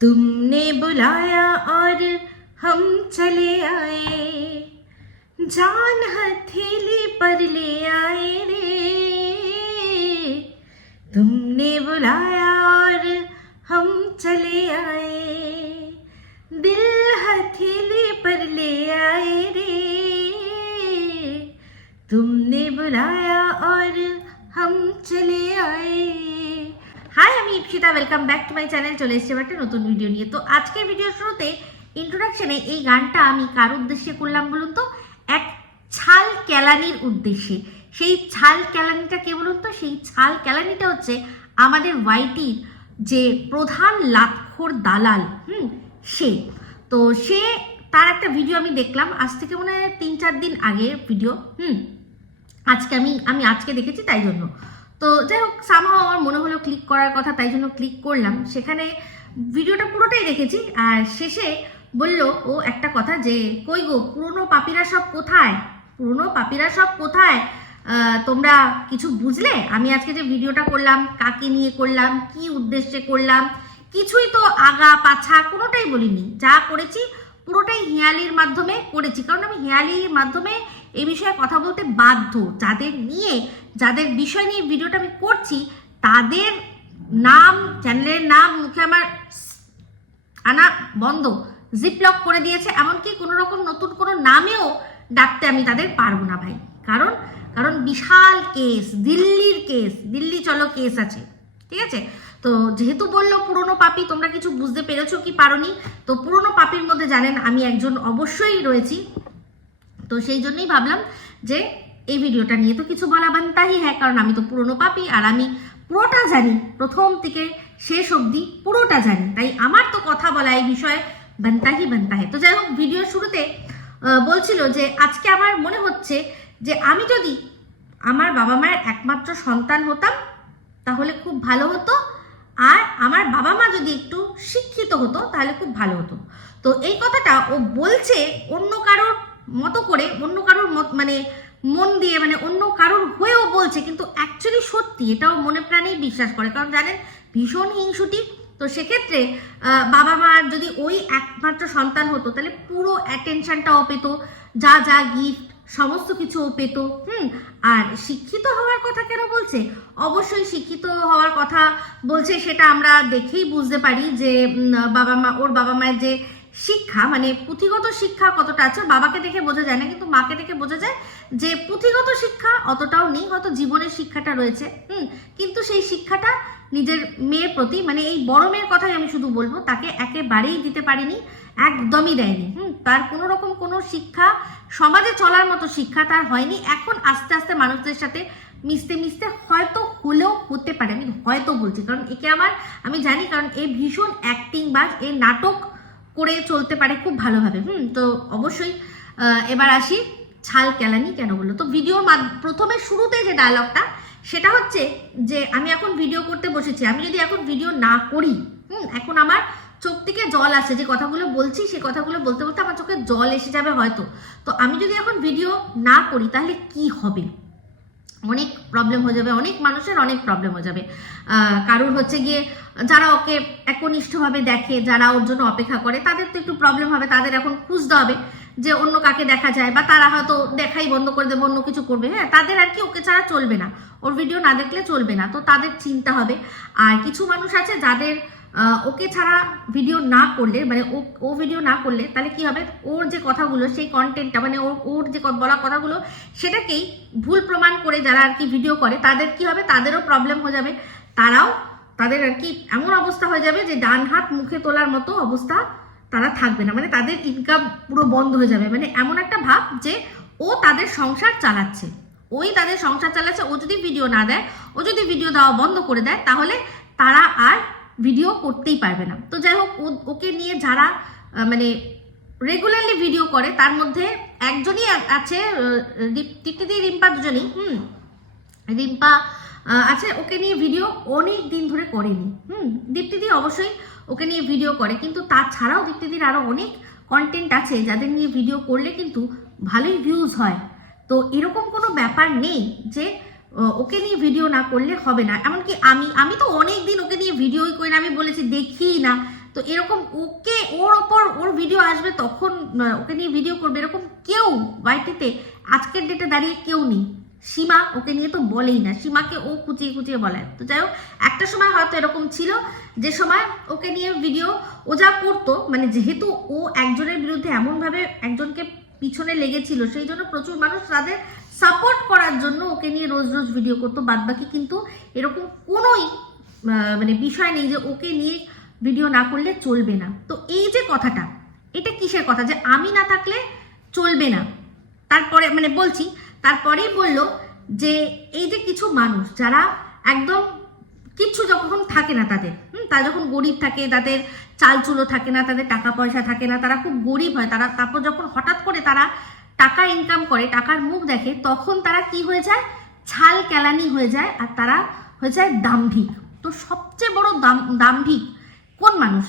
तुमने बुलाया और हम चले आए। जान हथेली पर ले आए रे। तुमने बुलाया और हम चले आए। दिल हथेली पर ले आए रे। तुमने बुलाया और हम चले आए। হাই আমি Ipsita welcome back to my channel চলে এসেছি একটা নতুন ভিডিও নিয়ে। তো আজকের ভিডিও শুরুতে ইন্ট্রোডাকশনে এই গানটা আমি কার উদ্দেশ্যে করলাম বলুন তো? এক ছাল ক্যালানির উদ্দেশ্যে। সেই ছাল কেলানিটা কে বলুন তো? সেই ছাল ক্যালানিটা হচ্ছে আমাদের ওয়াইটির যে প্রধান লাক্ষর দালাল, হুম, সে। তো সে তার একটা ভিডিও আমি দেখলাম, আজ থেকে মনে হয় তিন চার দিন আগের ভিডিও হুম, আজকে আমি আমি আজকে দেখেছি তাই জন্য। তো যাই হোক সামহাও আমার মনে হলো ক্লিক করার কথা, তাই জন্য ক্লিক করলাম। সেখানে ভিডিওটা পুরোটাই দেখেছি, আর শেষে বলল ও একটা কথা যে, কই গো, পুরনো পাপিরা সব কোথায়? পুরনো পাপিরা সব কোথায়? তোমরা কিছু বুঝলে? আমি আজকে যে ভিডিওটা করলাম, কাকে নিয়ে করলাম, কি উদ্দেশ্যে করলাম, কিছুই তো আগা, পাছা কোনোটাই বলিনি। যা করেছি, পুরোটাই হিয়ালির মাধ্যমে করেছি। কারণ আমি হিয়ালির মাধ্যমে এ বিষয়ে কথা বলতে বাধ্য। যাদের নিয়ে যাদের বিষয় নিয়ে ভিডিওটা আমি করছি, তাদের নাম, চ্যানেলের নাম মুখে আমার আনা বন্ধ জিপলক করে দিয়েছে, এমনকি কোনো রকম নতুন কোনো নামেও ডাকতে আমি তাদের পারব না ভাই। কারণ কারণ বিশাল কেস দিল্লির কেস দিল্লি চলো কেস আছে, ঠিক আছে? তো যেহেতু বলল পুরনো পাপি, তোমরা কিছু বুঝতে পেরেছ কি পারোনি, তো পুরনো পাপির মধ্যে জানেন আমি একজন অবশ্যই রয়েছি। তো সেই জন্যই ভাবলাম যে এই ভিডিওটা নিয়ে তো কিছু বলা বানতাই হ্যাঁ কারণ আমি তো পুরনো পাপি আর আমি পুরোটা জানি। প্রথম থেকে শেষ অবধি পুরোটা জানি। তাই আমার তো কথা বলা এই বিষয়ে বানতাহি বানতা হ্যাঁ তো যাই হোক, ভিডিওর শুরুতে বলছিল যে আজকে আমার মনে হচ্ছে যে আমি যদি আমার বাবা মায়ের একমাত্র সন্তান হতাম, তাহলে খুব ভালো হতো। আর আমার বাবা মা যদি একটু শিক্ষিত হতো, তাহলে খুব ভালো হতো। তো এই কথাটা ও বলছে অন্য কারোর মতো করে, অন্য কারোর মত মানে মন দিয়ে মানে অন্য কারোর হয়েও বলছে, কিন্তু অ্যাকচুয়ালি সত্যি এটাও মনে প্রাণেই বিশ্বাস করে। কারণ জানেন, ভীষণ হিংসুটি। তো সেক্ষেত্রে বাবা মার যদি ওই একমাত্র সন্তান হতো, তাহলে পুরো অ্যাটেনশনটাও পেত, যা যা গিফট সমস্ত কিছু ও পেত, হুম? আর শিক্ষিত হওয়ার কথা কেন বলছে? অবশ্যই শিক্ষিত হওয়ার কথা বলছে, সেটা আমরা দেখেই বুঝতে পারি যে বাবা মা, ওর বাবা মায়ের যে শিক্ষা মানে পুঁথিগত শিক্ষা কতটা আছে বাবাকে দেখে বোঝা যায় না, কিন্তু মাকে দেখে বোঝা যায় যে পুঁথিগত শিক্ষা অতটাও নেই, হয়তো জীবনের শিক্ষাটা রয়েছে, হুম, কিন্তু সেই শিক্ষাটা নিজের মেয়ের প্রতি মানে এই বড় মেয়ের কথাই আমি শুধু বলব, তাকে একেবারেই দিতে পারিনি, একদমই দেয়নি, হুম, তার কোনো রকম কোনো শিক্ষা, সমাজে চলার মতো শিক্ষা তার হয়নি, এখন আস্তে আস্তে মানুষদের সাথে মিশতে মিশতে হয়তো হলেও হতে পারে, আমি হয়তো বলছি, কারণ একে আমার, আমি জানি, কারণ এ ভীষণ অ্যাক্টিং বা এ নাটক করে চলতে পারে খুব ভালোভাবে, হুম? তো অবশ্যই এবার আসি ছাল কেলানি কেন বলল? তো ভিডিওর প্রথমে শুরুতে যে ডায়লগটা সেটা হচ্ছে যে আমি এখন ভিডিও করতে বসেছি, আমি যদি এখন ভিডিও না করি, হুম? এখন আমার চোখ থেকে জল আসে, যে কথাগুলো বলছি সেই কথাগুলো বলতে বলতে আমার চোখে জল এসে যাবে হয়তো। তো আমি যদি এখন ভিডিও না করি, তাহলে কি হবে? অনেক প্রবলেম হয়ে যাবে, অনেক মানুষের অনেক প্রবলেম হয়ে যাবে। কারোর হচ্ছে গিয়ে যারা ওকে একনিষ্ঠভাবে দেখে, যারা ওর জন্য অপেক্ষা করে, তাদের তো একটু প্রবলেম হবে, তাদের এখন খুঁজতে হবে যে অন্য কাকে দেখা যায় বা তারা হয়তো দেখাই বন্ধ করে দেবে, অন্য কিছু করবে। হ্যাঁ তাদের আর কি ওকে ছাড়া চলবে না। ওর ভিডিও না দেখলে চলবে না। তো তাদের চিন্তা হবে। আর কিছু মানুষ আছে যাদের ওকে ছাড়া ভিডিও না করলে মানে ও ও ভিডিও না করলে তাহলে কি হবে? ওর যে কথাগুলো, সেই কন্টেন্টটা মানে ওর ওর যে বলা কথাগুলো, সেটাকেই ভুল প্রমাণ করে যারা আর কি ভিডিও করে, তাদের কি হবে? তাদেরও প্রবলেম হয়ে যাবে। তারাও তাদের আর কি এমন অবস্থা হয়ে যাবে যে ডান হাত মুখে তোলার মতো অবস্থা তারা থাকবে না। মানে তাদের ইনকাম পুরো বন্ধ হয়ে যাবে। মানে এমন একটা ভাব যে ও তাদের সংসার চালাচ্ছে। ওই তাদের সংসার চালাচ্ছে। ও যদি ভিডিও না দেয়, ও যদি ভিডিও দেওয়া বন্ধ করে দেয়, তাহলে তারা আর ভিডিও করতেই পারবে না। তো যাই হোক ওকে নিয়ে যারা মানে রেগুলারলি ভিডিও করে, তার মধ্যে একজনই আছে টিপটিদি রিম্পা দুজনেই, হুম? রিম্পা আছে, ওকে নিয়ে ভিডিও অনেক দিন ধরে করেনি, হুম? দীপ্তিদি অবশ্যই ওকে নিয়ে ভিডিও করে, কিন্তু তাছাড়াও দীপ্তিদির আরও অনেক কন্টেন্ট আছে যাদের নিয়ে ভিডিও করলে কিন্তু ভালোই ভিউজ হয়। তো এরকম কোনো ব্যাপার নেই যে ওকে নিয়ে ভিডিও না করলে হবে না। এমনকি আমি আমি তো অনেক দিন ওকে নিয়ে ভিডিওই করি না, আমি বলেছি দেখি না। তো এরকম ওকে, ওর ওপর ওর ভিডিও আসবে তখন ওকে নিয়ে ভিডিও করবে এরকম কেউ ওয়াইটিতে আজকের ডেটে দাঁড়িয়ে কেউ নেই। সীমা ওকে নিয়ে তো বলেই না, সীমাকে ও কুচিয়ে কুচিয়ে বলে তো যাই হোক, একটা সময় হয়তো এরকম ছিল, যে সময় ওকে নিয়ে ভিডিও ও যা করতো মানে যেহেতু ও একজনের বিরুদ্ধে এমনভাবে একজনকে পিছনে লেগেছিল, সেই জন্য প্রচুর মানুষ তাদের সাপোর্ট করার জন্য ওকে নিয়ে রোজ রোজ ভিডিও করতো বাদ বাকি কিন্তু এরকম কোনোই মানে বিষয় নেই যে ওকে নিয়ে ভিডিও না করলে চলবে না। তো এই যে কথাটা, এটা কিসের কথা? যে আমি না থাকলে চলবে না। তারপরে মানে বলছি, তারপরেই বলল যে এই যে কিছু মানুষ যারা একদম কিচ্ছু যখন থাকে না তাদের, হুম, তারা যখন গরিব থাকে, তাদের চাল চুলো থাকে না, তাদের টাকা পয়সা থাকে না, তারা খুব গরিব হয়, তারা তারপর যখন হঠাৎ করে তারা টাকা ইনকাম করে, টাকার মুখ দেখে, তখন তারা কি হয়ে যায়? ছাল কেলানি হয়ে যায় আর তারা হয়ে যায় দাম্ভিক। তো সবচেয়ে বড় দাম, দাম্ভিক কোন মানুষ?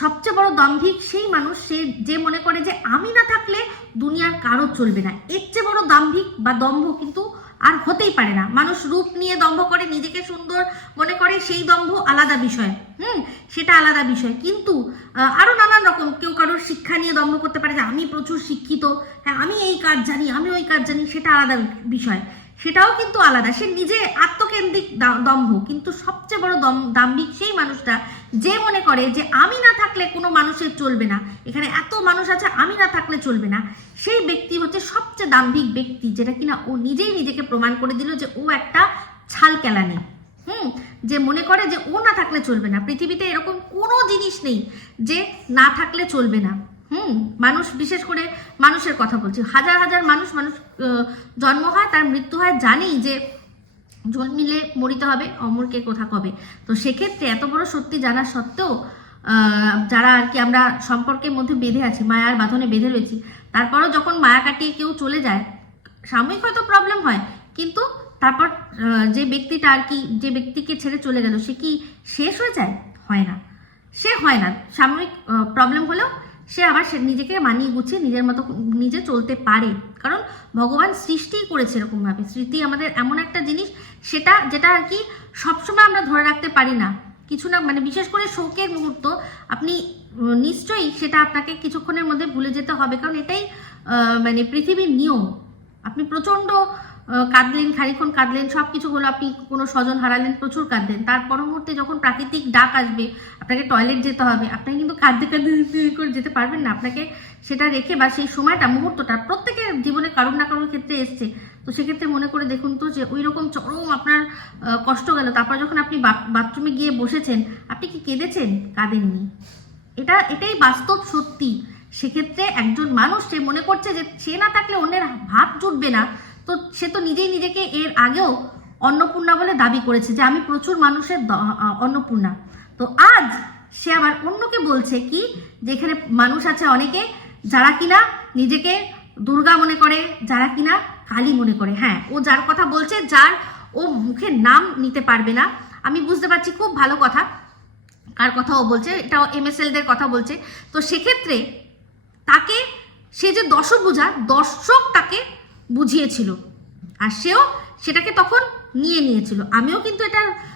সবচেয়ে বড় দাম্ভিক সেই মানুষ, সে যে মনে করে যে আমি না থাকলে দুনিয়ার কারও চলবে না। এর চেয়ে বড় দাম্ভিক বা দম্ভ কিন্তু আর হতেই পারে না। মানুষ রূপ নিয়ে দম্ভ করে, নিজেকে সুন্দর মনে করে, সেই দম্ভ আলাদা বিষয়। হুম, সেটা আলাদা বিষয়। কিন্তু আরও আরও নানান রকম কেউ কারোর শিক্ষা নিয়ে দম্ভ করতে পারে যে, আমি প্রচুর শিক্ষিত। হ্যাঁ আমি এই কাজ জানি, আমি ওই কাজ জানি। সেটা আলাদা বিষয়। সেটাও কিন্তু আলাদা। সে নিজে আত্মকেন্দ্রিক দম্ভ, কিন্তু সবচেয়ে বড় দম দাম্ভিক সেই মানুষটা যে মনে করে যে আমি না থাকলে কোনো মানুষের চলবে না। এখানে এত মানুষ আছে, আমি না থাকলে চলবে না। সেই ব্যক্তি হচ্ছে সবচেয়ে দাম্ভিক ব্যক্তি, যেটা কিনা ও নিজেই নিজেকে প্রমাণ করে দিল যে ও একটা ছাল কেলানি। হুম? যে মনে করে যে ও না থাকলে চলবে না। পৃথিবীতে এরকম কোনো জিনিস নেই যে না থাকলে চলবে না। হুম, মানুষ, বিশেষ করে মানুষের কথা বলছি। হাজার হাজার মানুষ মানুষ জন্ম হয়, তার মৃত্যু হয়, জানেই যে জন্মিলে মরিতে হবে অমরকে কোথা কবে। তো সেক্ষেত্রে এত বড় সত্যি জানা সত্ত্বেও যারা আর কি আমরা সম্পর্কের মধ্যে বেঁধে আছি, মায়ার বাঁধনে বেঁধে রয়েছি, তারপরও যখন মায়া কাটিয়ে কেউ চলে যায়, সাময়িক হয়তো প্রবলেম হয়, কিন্তু তারপর যে ব্যক্তিটা আর কি, যে ব্যক্তিকে ছেড়ে চলে গেল, সে কি শেষ হয়ে যায়? হয় না। সে হয় না। সাময়িক প্রবলেম হলেও সে আবার সে নিজেকে মানিয়ে গুছিয়ে নিজের মতো নিজে চলতে পারে। কারণ ভগবান সৃষ্টিই করেছে এরকমভাবে। স্মৃতি আমাদের এমন একটা জিনিস, সেটা, যেটা আর কি সবসময় আমরা ধরে রাখতে পারি না। কিছু না মানে বিশেষ করে শোকের মুহূর্ত, আপনি নিশ্চয়ই সেটা আপনাকে কিছুক্ষণের মধ্যে ভুলে যেতে হবে। কারণ এটাই মানে পৃথিবীর নিয়ম। আপনি প্রচণ্ড কাঁদলেন, খানিক্ষণ কাঁদলেন সব কিছু হলো আপনি কোনো স্বজন হারালেন, প্রচুর কাঁদলেন। তার পরবর্তী যখন প্রাকৃতিক ডাক আসবে, আপনাকে টয়লেট যেতে হবে। আপনাকে কিন্তু কাঁদতে কাঁদতে করে যেতে পারবেন না। আপনাকে সেটা রেখে বা সেই সময়টা, মুহূর্তটা প্রত্যেকের জীবনে কারোর না কারোর ক্ষেত্রে এসছে। তো সেক্ষেত্রে মনে করে দেখুন তো যে ওই রকম চরম আপনার কষ্ট গেল। তারপর যখন আপনি বাথরুমে গিয়ে বসেছেন, আপনি কি কেঁদেছেন? কাঁদেননি। এটা, এটাই বাস্তব সত্যি। সেক্ষেত্রে একজন মানুষ সে মনে করছে যে সে না থাকলে অন্যের ভাত জুটবে না। তো সে তো নিজেই নিজেকে এর আগেও অন্নপূর্ণা বলে দাবি করেছে যে আমি প্রচুর মানুষের অন্নপূর্ণা। তো আজ সে আবার অন্যকে বলছে কি যে এখানে মানুষ আছে অনেকে, যারা কিনা নিজেকে দুর্গা মনে করে, যারা কিনা কালী মনে করে। হ্যাঁ ও যার কথা বলছে, যার ও মুখে নাম নিতে পারবে না। আমি বুঝতে পারছি খুব ভালো কথা। কার কথা ও বলছে, এটাও এমএসএলদের কথা বলছে। তো সেক্ষেত্রে তাকে, সে যে দর্শক বোঝা দর্শক তাকে বুঝিয়েছিল। আর সেও সেটাকে তখন নিয়ে নিয়েছিল। আমিও কিন্তু এটার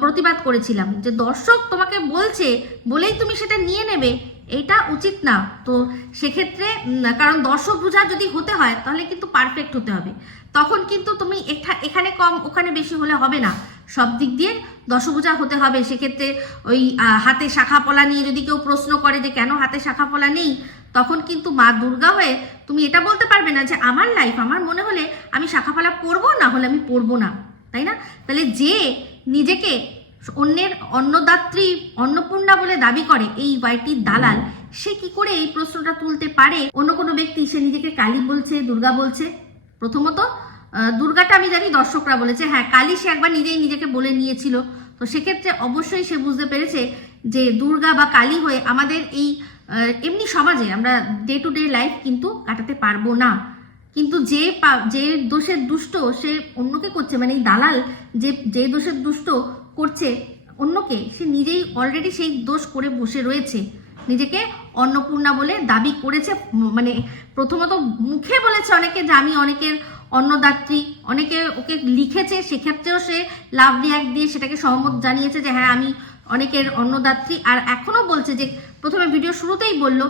প্রতিবাদ করেছিলাম যে দর্শক তোমাকে বলছে, বলেই তুমি সেটা নিয়ে নেবে এটা উচিত না। তো সেক্ষেত্রে কারণ দর্শক বোঝা যদি হতে হয়, তাহলে কিন্তু পারফেক্ট হতে হবে। তখন কিন্তু তুমি এখা- এখানে কম, ওখানে বেশি হলে হবে না। সব দিক দিয়ে দশভুজা হতে হবে। সেক্ষেত্রে ওই হাতে শাখা পলা নিয়ে যদি কেউ প্রশ্ন করে যে কেন হাতে শাখা পলা নেই তখন কিন্তু মা দুর্গা হয়ে তুমি এটা বলতে পারবে না যে আমার লাইফ আমার মনে হলে আমি শাখা পলা পরবো, না হলে আমি পরবো না। তাই না? তাহলে যে নিজেকে অন্যের অন্নদাত্রী, অন্নপূর্ণা বলে দাবি করে এই ওয়াইটির দালাল, সে কি করে এই প্রশ্নটা তুলতে পারে? অন্য কোনো ব্যক্তি, সে নিজেকে কালী বলছে, দুর্গা বলছে। প্রথমত দুর্গাটা আমি জানি দর্শকরা বলেছে হ্যাঁ কালী সে একবার নিজেই নিজেকে বলে নিয়েছিল। তো সেক্ষেত্রে অবশ্যই সে বুঝতে পেরেছে যে দুর্গা বা কালী হয়ে আমাদের এই এমনি সমাজে আমরা ডে টু ডে লাইফ কিন্তু কাটাতে পারব না। কিন্তু যে যে দোষের দুষ্ট সে অন্যকে করছে মানে এই দালাল যে যে দোষের দুষ্ট করছে অন্যকে, সে নিজেই অলরেডি সেই দোষ করে বসে রয়েছে। নিজেকে অন্নপূর্ণা বলে দাবি করেছে। মানে প্রথমত মুখে বলেছে অনেকে যে আমি অনেকের অন্নদাত্রী, অনেকে ওকে লিখেছে, সেক্ষেত্রেও সে লাভ রিয়াক্ট দিয়ে সেটাকে সহমত জানিয়েছে যে হ্যাঁ আমি অনেকের অন্নদাত্রী আর এখনও বলছে যে প্রথমে ভিডিও শুরুতেই বলল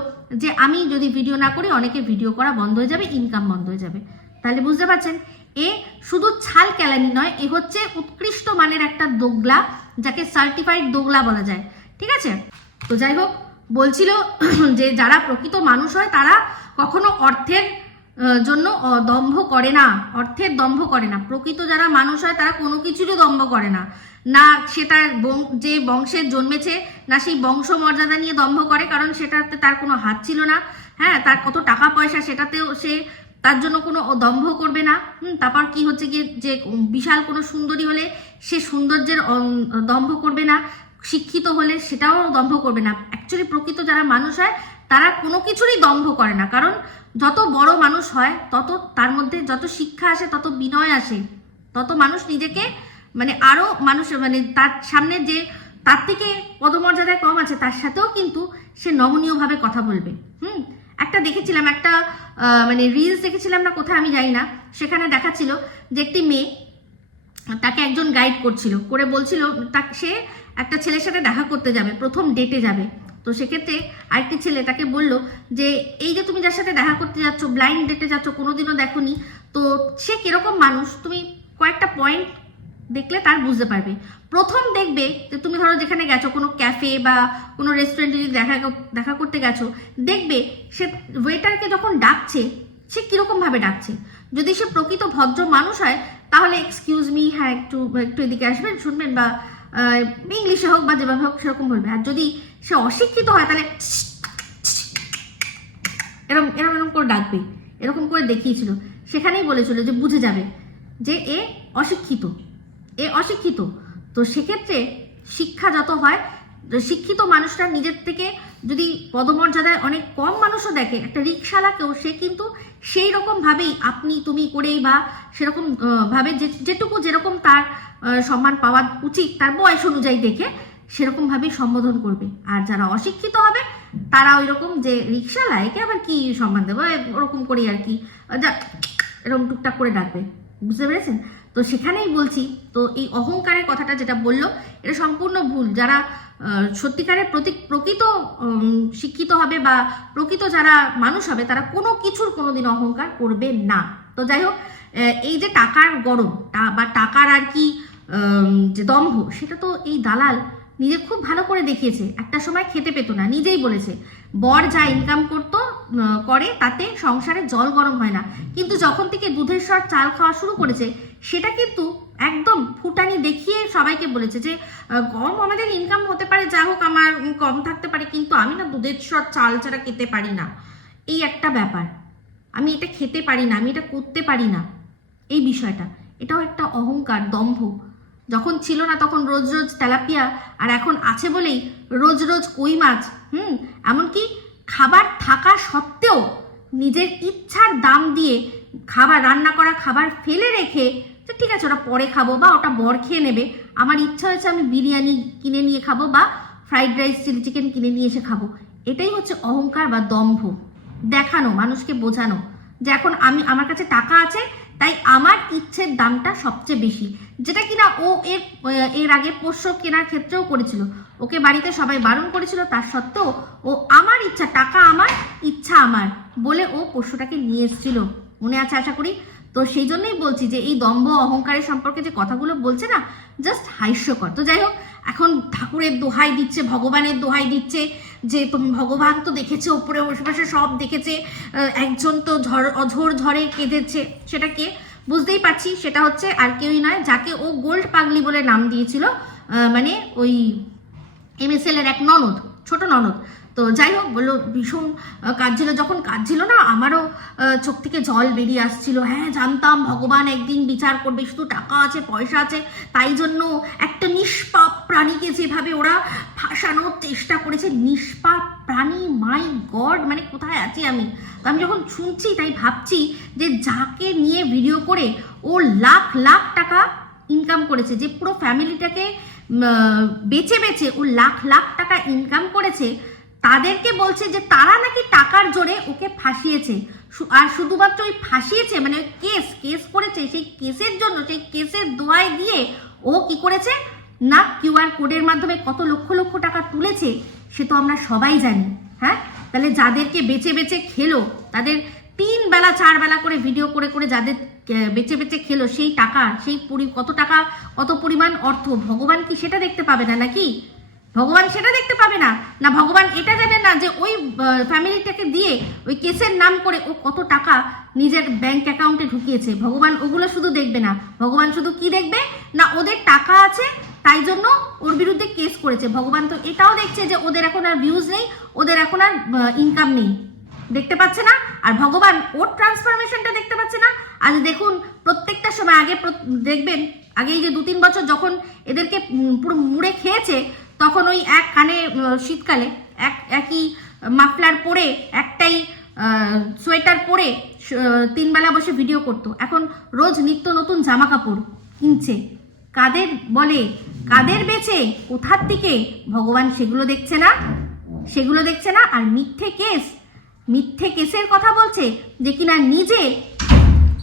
যে আমি যদি ভিডিও না করি অনেকে ভিডিও করা বন্ধ হয়ে যাবে ইনকাম বন্ধ হয়ে যাবে। তাহলে বুঝতে পারছেন? এ শুধু ছাল কেলানি নয়, এ হচ্ছে উৎকৃষ্ট মানের একটা দোগলা, যাকে সার্টিফাইড দোগলা বলা যায়। ঠিক আছে? তো যাই হোক, বলছিল যে যারা প্রকৃত মানুষ হয়, তারা কখনো অর্থের জন্য দম্ভ করে না। অর্থের দম্ভ করে না। প্রকৃত যারা মানুষ হয়, তারা কোনো কিছুরই দম্ভ করে না। না সেটা যে বংশে জন্মেছে, না সেই বংশ মর্যাদা নিয়ে দম্ভ করে, কারণ সেটাতে তার কোনো হাত ছিল না। হ্যাঁ তার কত টাকা পয়সা সেটাতেও সে তার জন্য কোনো দম্ভ করবে না। তারপর কি হচ্ছে গিয়ে যে বিশাল কোনো সুন্দরী হলে সে সৌন্দর্যের দম্ভ করবে না, শিক্ষিত হলে সেটাও দম্ভ করবে না। অ্যাকচুয়ালি প্রকৃত যারা মানুষ হয়, তারা কোনো কিছুরই দম্ভ করে না। কারণ যত বড় মানুষ হয়, তত তার মধ্যে যত শিক্ষা আসে, তত বিনয় আসে, তত মানুষ নিজেকে মানে আরও মানুষ মানে তার সামনে যে, তার থেকে পদমর্যাদায় কম আছে, তার সাথেও কিন্তু সে নমনীয়ভাবে কথা বলবে। হুম? একটা দেখেছিলাম, একটা মানে রিলস দেখেছিলাম না, কোথায় আমি জানি না, সেখানে দেখাচ্ছিল যে একটি মেয়ে তাকে একজন গাইড করছিল, করে বলছিল তাকে সে একটা ছেলের সাথে দেখা করতে যাবে, প্রথম ডেটে যাবে। তো সেক্ষেত্রে আরেকটি ছেলে তাকে বলল যে, এই যে তুমি যার সাথে দেখা করতে যাচ্ছ ব্লাইন্ড ডেটে যাচ্ছ, কোনোদিনও দেখোনি, তো সে কীরকম মানুষ? তুমি কয়েকটা পয়েন্ট দেখলে তার বুঝতে পারবে। প্রথম দেখবে যে তুমি ধরো যেখানে গেছো, কোনো ক্যাফে বা কোনো রেস্টুরেন্টে যদি দেখা দেখা করতে গেছো, দেখবে সে ওয়েটারকে যখন ডাকছে, সে কীরকমভাবে ডাকছে? যদি সে প্রকৃত ভদ্র মানুষ হয়, তাহলে এক্সকিউজ মি হ্যাঁ একটু একটু এদিকে আসবেন, শুনবেন বা ইংলিশে হোক বা যেভাবে হোক সেরকম বলবে। আর যদি সে অশিক্ষিত হয়, তাহলে এরকম এরকম এরকম করে ডাকবে। এরকম করে দেখিয়েছিল। সেখানেই বলেছিল যে বুঝে যাবে যে এ অশিক্ষিত। এ অশিক্ষিত। তো সেক্ষেত্রে শিক্ষা যত হয় শিক্ষিত মানুষরা নিজের থেকে যদি পদমর্যাদায় অনেক কম মানুষও দেখে, একটা রিক্সাওয়ালাকেও সে কিন্তু সেই রকম ভাবেই আপনি, তুমি করেই বা সেরকম ভাবে যেটুকু যেরকম তার সম্মান পাওয়া উচিত, তার বয়স অনুযায়ী দেখে সেরকম ভাবেই সম্বোধন করবে। আর যারা অশিক্ষিত হবে, তারা ওই রকম যে রিক্সাওয়ালা আবার কি সম্মান দেবো? ওরকম করেই আর কি। যা, এরকম টুকটাক করে ডাকবে। বুঝতে পেরেছেন? তো সেখানেই বলছি, তো এই অহংকারের কথাটা যেটা বলল, এটা সম্পূর্ণ ভুল। যারা সত্যিকারের প্রতি, প্রকৃত শিক্ষিত হবে বা প্রকৃত যারা মানুষ হবে, তারা কোনো কিছুর কোনোদিন অহংকার করবে না। তো যাই হোক এই যে টাকার গরম বা টাকার আর কি যে দম্ভ, সেটা তো এই দালাল নিজে খুব ভালো করে দেখিয়েছে। একটা সময় খেতে পেতো না, নিজেই বলেছে, বর যা ইনকাম করতো করে, তাতে সংসারে জল গরম হয় না। কিন্তু যখন থেকে দুধের স্বর চাল খাওয়া শুরু করেছে সেটা কিন্তু একদম ফুটানি দেখিয়ে সবাইকে বলেছে যে কম আমাদের ইনকাম হতে পারে, যা হোক আমার কম থাকতে পারে, কিন্তু আমি না দুধের স্বর চাল ছাড়া খেতে পারি না। এই একটা ব্যাপার। আমি এটা খেতে পারি না, আমি এটা করতে পারি না। এই বিষয়টা। এটাও একটা অহংকার, দম্ভ। যখন ছিল না তখন রোজ রোজ তেলাপিয়া, আর এখন আছে বলেই রোজ রোজ কই মাছ, হুম? এমনকি খাবার থাকা সত্ত্বেও নিজের ইচ্ছার দাম দিয়ে খাবার, রান্না করা খাবার ফেলে রেখে যে ঠিক আছে, ওটা পরে খাব বা ওটা বর খেয়ে নেবে। আমার ইচ্ছা হয়েছে আমি বিরিয়ানি কিনে নিয়ে খাব বা ফ্রাইড রাইস, চিলি চিকেন কিনে নিয়ে এসে খাব। এটাই হচ্ছে অহংকার বা দম্ভ। দেখানো, মানুষকে বোঝানো। যে এখন আমি, আমার কাছে টাকা আছে, তাই আমার ইচ্ছের দামটা সবচেয়ে বেশি। যেটা কিনা ও এর এর আগে পোষ্য কেনার ক্ষেত্রেও করেছিল। ওকে বাড়িতে সবাই বারণ করেছিল, তার সত্ত্বেও ও আমার ইচ্ছা, টাকা আমার, ইচ্ছা আমার বলে ও পোষ্যটাকে নিয়ে এসেছিল। মনে আছে আশা করি? তো সেই জন্যই বলছি যে এই দম্ভ অহংকারের সম্পর্কে যে কথাগুলো বলছে না জাস্ট হাস্যকর। তো যাই হোক, এখন ঠাকুরের দোহাই দিচ্ছে, ভগবানের দোহাই দিচ্ছে, যে তুমি ভগবান তো দেখেছে, ওপরে আশেপাশে সব দেখেছে একজন তো ঝড়, অঝোর ঝড়ে কেঁদেছে। সেটা কে? বুঝতেই পারছি, সেটা হচ্ছে আর কেউই নয়, যাকে ও গোল্ড পাগলি বলে নাম দিয়েছিল মানে ওই এমএসএল এর এক ননদ, ছোট ননদ। তো যাই হোক, বলল, ভীষণ কাঁদছিল। যখন কাঁদছিল না, আমারও চোখ থেকে জল বেরিয়ে আসছিল। হ্যাঁ জানতাম, ভগবান একদিন বিচার করবে, শুধু টাকা আছে, পয়সা আছে, তাই জন্য একটা নিষ্পাপ প্রাণীকে যেভাবে ওরা ফাঁসানোর চেষ্টা করেছে, নিষ্পাপ প্রাণী, মাই গড মানে কোথায় আছি আমি? তো আমি যখন শুনছি, তাই ভাবছি যে যাকে নিয়ে ভিডিও করে ও লাখ লাখ টাকা ইনকাম করেছে, যে পুরো ফ্যামিলিটাকে বেচে বেচে ও লাখ লাখ টাকা ইনকাম করেছে তাদেরকে বলছে যে তারা নাকি টাকার জোরে ওকে ফাঁসিয়েছে। আর শুধুমাত্র ওই ফাঁসিয়েছে মানে কেস কেস করেছে, সেই কেসের জন্য, সেই কেসের দোয়াই দিয়ে ও কি করেছে? না কিউআর কোডের মাধ্যমে কত লক্ষ লক্ষ টাকা তুলেছে, সে তো আমরা সবাই জানি হ্যাঁ? তাহলে যাদেরকে বেছে বেছে খেলো, তাদের তিন বেলা, চার বেলা করে ভিডিও করে করে যাদের বেচে বেচে খেলো, সেই টাকা, সেই পরি, কত টাকা, কত পরিমাণ অর্থ, ভগবান কি সেটা দেখতে পাবে না নাকি? ভগবান সেটা দেখতে পাবে না। না, ভগবান এটা জানে না যে ওই ফ্যামিলিটাকে দিয়ে ওই কেসের নাম করে ও কত টাকা নিজের ব্যাংক অ্যাকাউন্টে ঢুকিয়েছে। ভগবান ওগুলো শুধু দেখবে না। ভগবান শুধু কি দেখবে? না, ওদের টাকা আছে, তাই জন্য ওর বিরুদ্ধে কেস করেছে। ভগবান তো এটাও দেখছে যে ওদের এখন আর ভিউজ নেই, ওদের এখন আর ইনকাম নেই। দেখতে পাচ্ছে না? আর ভগবান ওর ট্রান্সফরমেশনটা দেখতে পাচ্ছে না? আজ দেখুন, প্রত্যেকটা সময় আগে দেখবেন আগে এই যে দু তিন বছর যখন এদেরকে পুরো মুড়ে খেয়েছে তখন ওই এক কানে শীতকালে, এক, একই মাফলার পরে, একটাই সোয়েটার পরে তিনবেলা বসে ভিডিও করতো। এখন রোজ নিত্য নতুন জামা কাপড় কিনছে। কাদের বলে? কাদের বেচে? কোথার দিকে ভগবান সেগুলো দেখছে না। সেগুলো দেখছে না। আর মিথ্যে কেস, মিথ্যে কেসের কথা বলছে যে কিনা নিজে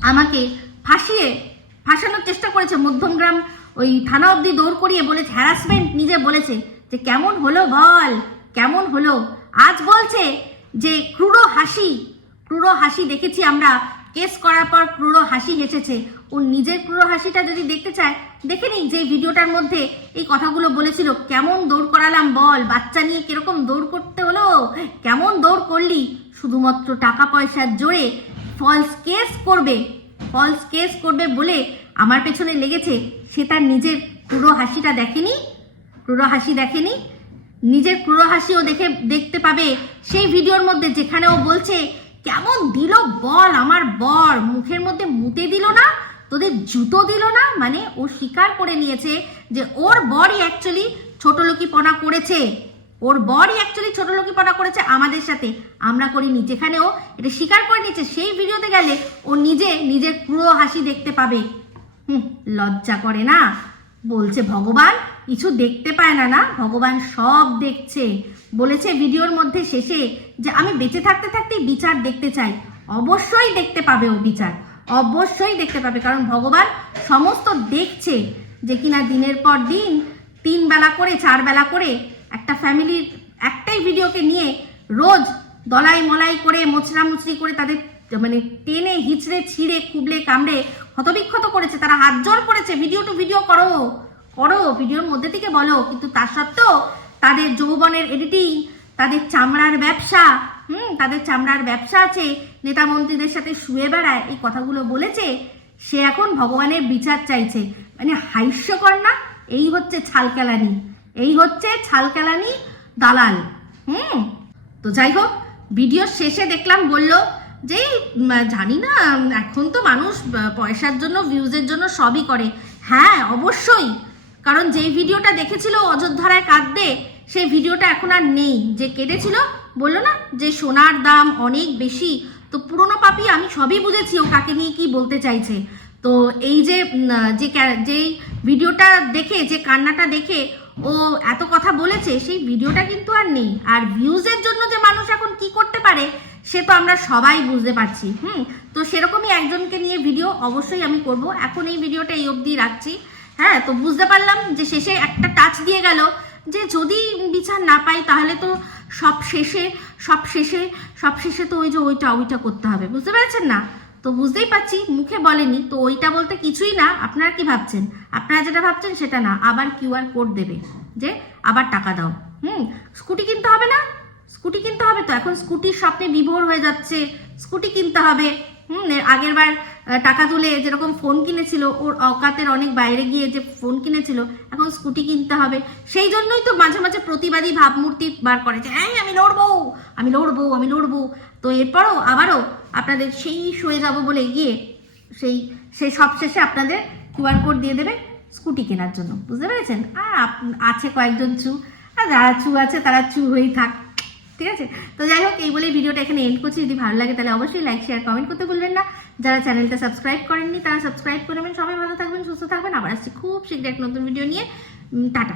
আমাকে ফাঁসিয়ে, ফাঁসানোর চেষ্টা করেছে মধ্যমগ্রাম ওই থানা অবধি দৌড় করিয়ে বলেছে হ্যারাসমেন্ট নিজে বলেছে যে কেমন হলো বল, কেমন হলো? আজ বলছে যে ক্রুড়ো হাসি ক্রুড়ো হাসি দেখেছি আমরা। কেস করার পর ক্রুড়ো হাসি হেসেছে। ও নিজের ক্রুড়ো হাসিটা যদি দেখতে চায়, দেখে নিই যে ভিডিওটার মধ্যে এই কথাগুলো বলেছিল, কেমন দৌড় করালাম বল, বাচ্চা নিয়ে কীরকম দৌড় করতে হলো? কেমন দৌড় করলি? শুধুমাত্র টাকা পয়সার জোরে ফলস কেস করবে। ফলস কেস করবে বলে আমার পেছনে লেগেছে, সে তার নিজের পুরো হাসিটা দেখেনি, পুরো হাসি দেখেনি, নিজের পুরো হাসিও দেখে, দেখতে পাবে সেই ভিডিওর মধ্যে যেখানে ও বলছে, কেমন দিল বল আমার বর, মুখের মধ্যে মুতে দিল না, তোদের জুতো দিল না? মানে ও স্বীকার করে নিয়েছে যে ওর বরই অ্যাকচুয়ালি ছোট লোকিপনা করেছে। ওর বরই অ্যাকচুয়ালি ছোট লোকিপনা করেছে আমাদের সাথে। আমরা করিনি যেখানে ও এটা স্বীকার করে নিচ্ছে সেই ভিডিওতে গেলে ও নিজে নিজের পুরো হাসি দেখতে পাবে। হুম, লজ্জা করে না? বলছে, ভগবান, কিছু দেখতে পায় না না, ভগবান সব দেখছে। বলেছে ভিডিওর মধ্যে শেষে যে, আমি বেঁচে থাকতে থাকতেই বিচার দেখতে চাই। অবশ্যই দেখতে পাবে ও বিচার, অবশ্যই দেখতে পাবে, কারণ ভগবান সমস্ত দেখছে যে কিনা দিনের পর দিন তিন বেলা করে, চার বেলা করে একটা ফ্যামিলির একটাই ভিডিওকে নিয়ে রোজ দলাই মলাই করে মোচড়া মুচড়ি করে তাদের মানে টেনে, হিচড়ে, ছিঁড়ে, খুবলে, কামড়ে হতবিক্ষত করেছে। তারা হাত জোর করেছে ভিডিও টু ভিডিও করো করো ভিডিওর মধ্যে থেকে বলো। কিন্তু তা সত্ত্বেও তাদের যৌবনের এডিটিং তাদের চামড়ার ব্যবসা, হুম, তাদের চামড়ার ব্যবসা আছে। নেতা মন্ত্রীদের সাথে শুয়ে বেড়ায়, এই কথাগুলো বলেছে। সে এখন ভগবানের বিচার চাইছে। মানে হাস্যকর না? এই হচ্ছে ছালকেলানি। এই হচ্ছে ছালকেলানি দালাল হুম? তো যাই হোক ভিডিও শেষে দেখলাম বলল যে জানি না, এখন তো মানুষ পয়সার জন্য ভিউজের জন্য সবই করে। হ্যাঁ অবশ্যই। কারণ যেই ভিডিওটা দেখেছিল অযোধ্যারায় কাঁদতে সেই ভিডিওটা এখন আর নেই। যে কেটেছিল, বলল না, যে সোনার দাম অনেক বেশি। তো পুরনো পাপি আমি সবই বুঝেছি ও কাকে নিয়ে কি বলতে চাইছে। তো এই যে যে যেই ভিডিওটা দেখে, যে কান্নাটা দেখে ও এত কথা বলেছে, সেই ভিডিওটা কিন্তু আর নেই। আর ভিউজের জন্য যে মানুষ এখন কি করতে পারে, সে তো আমরা সবাই বুঝতে পারছি, হুম? তো সেরকমই একজনকে নিয়ে ভিডিও অবশ্যই আমি করব। এখন এই ভিডিওটা এই অবধি রাখছি। হ্যাঁ তো বুঝতে পারলাম যে শেষে একটা টাচ দিয়ে গেল যে যদি বিচার না পাই, তাহলে তো সব শেষে সব শেষে সব শেষে তো ওই যে ওইটা ওইটা করতে হবে। বুঝতে পেরেছেন না? তো বুঝতেই পারছি, মুখে বলেনি, তো ওইটা বলতে কিছুই না, আপনারা কি ভাবছেন? আপনারা যেটা ভাবছেন সেটা না, আবার কিউআর কোড দেবে, যে আবার টাকা দাও। হুম, স্কুটি কিনতে হবে না? স্কুটি কিনতে হবে তো, এখন স্কুটির স্বপ্নে বিভোর হয়ে যাচ্ছে, স্কুটি কিনতে হবে। হুম আগের বার টাকা তুলে যেরকম ফোন কিনেছিল, ওর অকাতের অনেক বাইরে গিয়ে যে ফোন কিনেছিল, এখন স্কুটি কিনতে হবে। সেই জন্যই তো মাঝে মাঝে প্রতিবাদী ভাবমূর্তি বার করে যে হ্যাঁ আমি লড়বো আমি লড়বো আমি লড়বো। তো এরপরও, আবারও আপনাদের সেই শুয়ে যাব বলে গিয়ে সেই সেই সব শেষে আপনাদের কিউআর কোড দিয়ে দেবে স্কুটি কেনার জন্য। বুঝতে পেরেছেন? আর আছে কয়েকজন চু, আর যারা চু আছে তারা চু হয়েই থাক। ঠিক আছে? তো যাই হোক, এই বলে ভিডিওটা এখানে এন্ড করছি। যদি ভালো লাগে তাহলে অবশ্যই লাইক শেয়ার কমেন্ট করতে ভুলবেন না। যারা চ্যানেলটা সাবস্ক্রাইব করেননি, তারা সাবস্ক্রাইব করবেন সবাই ভালো থাকবেন, সুস্থ থাকবেন। আবার আসছি খুব শীঘ্র এক নতুন ভিডিও নিয়ে। টাটা।